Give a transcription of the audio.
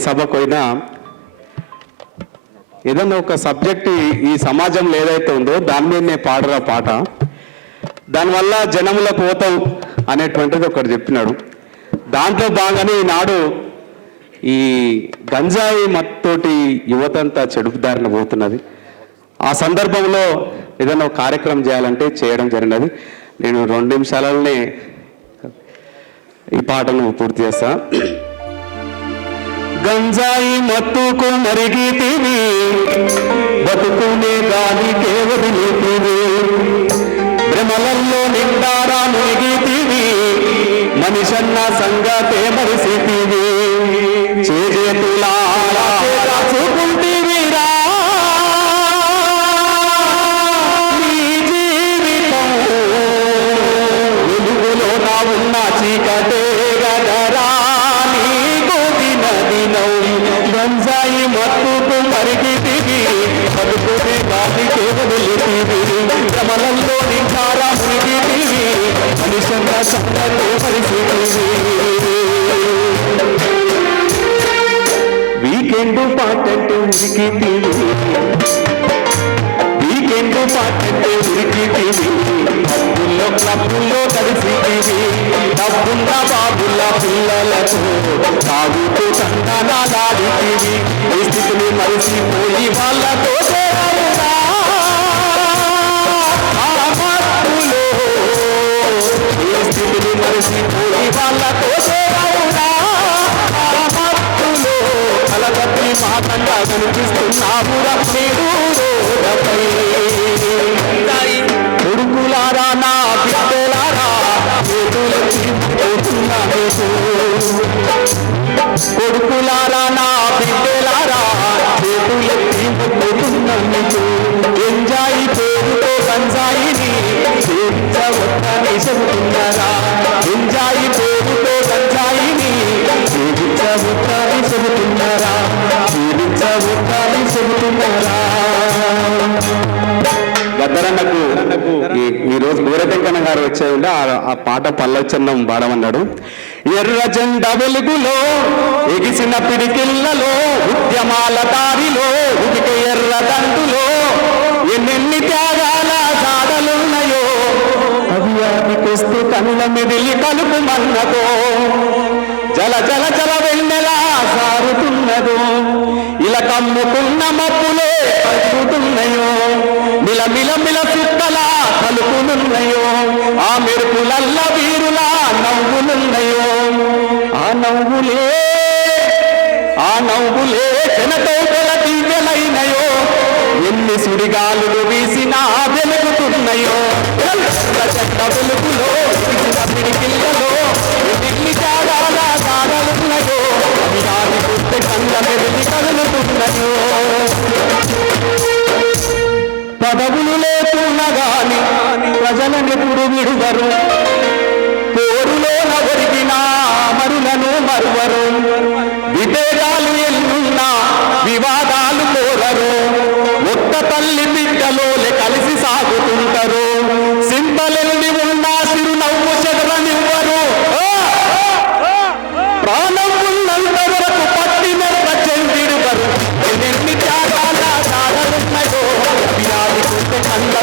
సభకు అయినా ఏదన్నా ఒక సబ్జెక్ట్ ఈ- సమాజంలో ఏదైతే ఉందో దాని మీదనే పాడరా పాట. దానివల్ల జనముల పోతాం అనేటువంటిది ఒకటి చెప్పినాడు. దాంట్లో బాగానే ఈనాడు ఈ గంజాయి మత్తోటి యువతంతా చెడుపుదారిన పోతున్నది. ఆ సందర్భంలో ఏదైనా ఒక కార్యక్రమం చేయాలంటే చేయడం జరిగినది. నేను రెండు నిమిషాలనే ఈ పాటను పూర్తి చేస్తాను గంజాయి మత్తుకు మరిగితివి బతుకునే గాలికే వదిలితివి భ్రమలల్లో నిండారా మునిగితివి. మనిషన్న సంగతే మరిసితివి చేజేతులారా చూపుంటివిరా. నీ జీవితం వెలుగులో నా ఉన్న గంజాయి మత్తుకు మరిగితివి బతుకుని గాలికే వదిలితివి కమలంలో నింటారా మునిగితివి మనిషన్న సంగతే పరిస్థితివి వీకెండ్ పాటంటే ఉరికితివి వీకెండ్ పాటంటే ఉరికితివి డబ్బుల్లో క్లబ్బుల్లో కలిసితివి డబ్బున్న బాబుల పిల్లలకు తాగుతూ తందనాలాడితివి ఈ స్థితిని మరిసిపోయి వాళ్ళతో చేరవురా. ఆ స్థితిని మరిసిపోయి వాళ్ళతో చేరవురా. కలగతి మాటంగా కనిపిస్తున్నావురా మీరు కొడుకులారా నా కొడుకులారా నా బిడ్డలారా చేతులెత్తి ఎంజాయి పేరుతో గంజాయిని చెబుతున్నారా ఎంజాయి పేరుతో గంజాయిని సేవించవద్దని చెబుతున్నారా సేవించవద్దని చెబుతున్నారా గద్దరన్నకు ఈ- రోజు గోరటెంకన్న గారు వచ్చే ఉంటే ఆ- పాట పల్లచన్నం పాడమన్నాడు. ఎర్ర జెండ వెలుగులో ఎగిసిన పిడికిళ్ళలో ఉద్యమాల దారిలో ఉదికి ఎర్ర దండులో ఎన్నెన్ని త్యాగాల జాడలున్నాయో అవి ఆదికొస్తే కనుల మెదిలి కలుపు మన్నదో. జల జల జల వెన్నెలా సారుతున్నదో. ఇలా కమ్ముకున్న మబ్బులే పలుకుతున్నాయో. మిల మిల మిల చుట్టలా కలుపునున్నాయో ఆ మెరుపులల్ల వీరులా నవ్వులున్నాయో నవ్వులే ఆ నవ్వులే చెనకౌకల దివ్యలైనయో ఎన్ని సుడిగాలులు వీసినా వెలుగుతున్నాయో. చెట్ల వెలుగులో వీసిన పిడికిళ్ళలో ఎన్ని జాగాల జాగలున్నాయో అవి పుట్టే కళ్ళ కదులుతున్నాయో. పదవులు లేకున్నా గాని ప్రజలనెప్పుడు విడువరు? విభేదాలు ఎన్నున్నా వివాదాలు కోరరు. ఒక్క తల్లి బిడ్డలోలే కలిసి సాగుతుంటారు. సింపలెల్లి ఉన్నా చిరునవ్వు చెదరనివ్వరు. ప్రాణం ఉన్నంత వరకు పట్టిన చెందిరువరు ఎన్ని త్యాగాల సాగలున్నాయో అవి ఆది కొంత కళ్ళ